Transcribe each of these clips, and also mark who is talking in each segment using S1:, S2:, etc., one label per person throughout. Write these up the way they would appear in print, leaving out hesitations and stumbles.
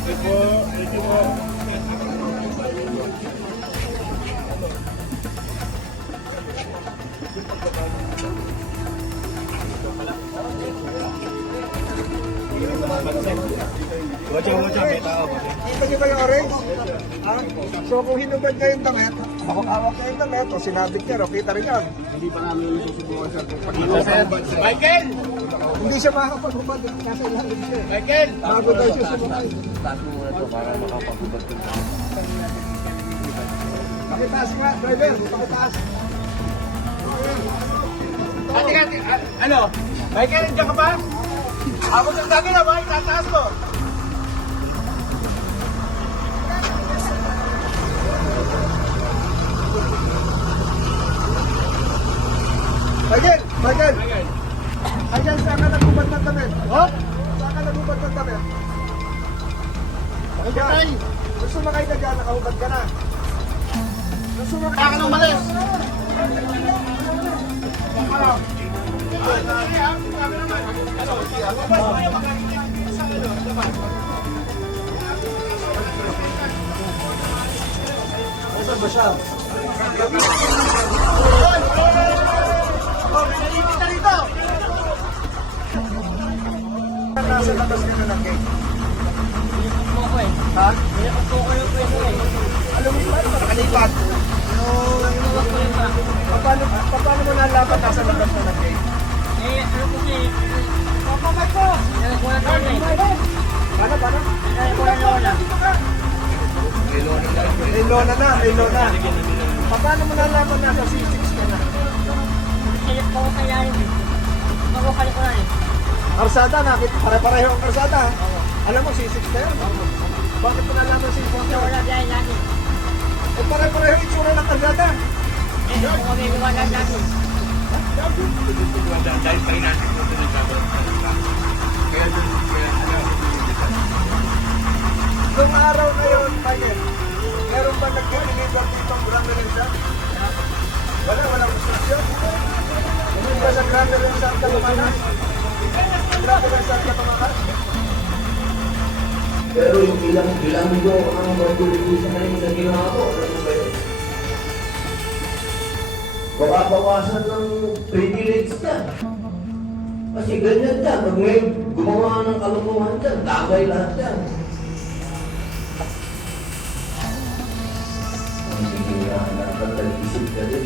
S1: you po. Thank you po. Watcha, may tao.
S2: Kita niyo ba yung orange? Ha? So kung hinubad niya yung damit, hawak-hawak niya yung damit, o sinabit niya, kita rin yan.
S1: Hindi pa namin susubukan sir. Michael!
S2: Hindi siya makakapaghubad, nasa ilalim siya.
S1: Michael!
S2: Bago daw siya sumakay.
S1: Taas mo muna ito para makapagubad ka.
S2: Pakitaas nga, driver, pakitaas.
S1: Ano? Michael, nandiyan ka ba? Abot ang dati na ba? Itataas mo.
S2: Michael! Ayan, saan ka naghubad ng damit?
S1: Oh?
S2: Saan ka naghubad ng damit?
S1: Okay.
S2: Nung sumakay ka dyan, nakahubad ka na. Nung sumakay
S1: Kaya ka nang malis.
S2: Saan ba siya? Nasa labas ka na ng gate. Ha? Alam mo ba? Nakalipat. Paano mo nalapat nasa labas na ng gate? Paano? May lona na. Paano mo nalaman nasa C6 ka na? Karsada, pare-pareho ang karsada. Alam mo, C6 na yun. Bakit mo nalaman C6 na yun? Eh, pare-pareho yung itsura ng karsada.
S1: Dahil tayo natin kung ito nagkakaroon sa kanila. Kaya doon,
S2: Noong araw na yun, Michael, meron ba nag-deliver dito ang Grand Melensa? Walang instruction. Hindi ba sa Grand Melensa ang katumakas? Grand Melensa ang katumakas?
S3: Pero yung bilang ko ang matulog sa kanila sa ginawa ko, ano ba yun? Bawasan ng privilege niya. Kasi ganyan dyan, pag may gumawa ng kalukuhan dyan, tagay lahat dyan. Hindi nga nakapag-isip ka din.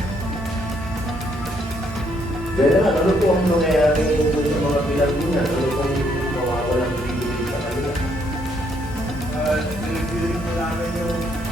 S3: Pero nga, ano po ang nangyayari sa mga bilang mo na? Ano pong mawawalang privilege sa kanila?
S1: nililirin mo namin yung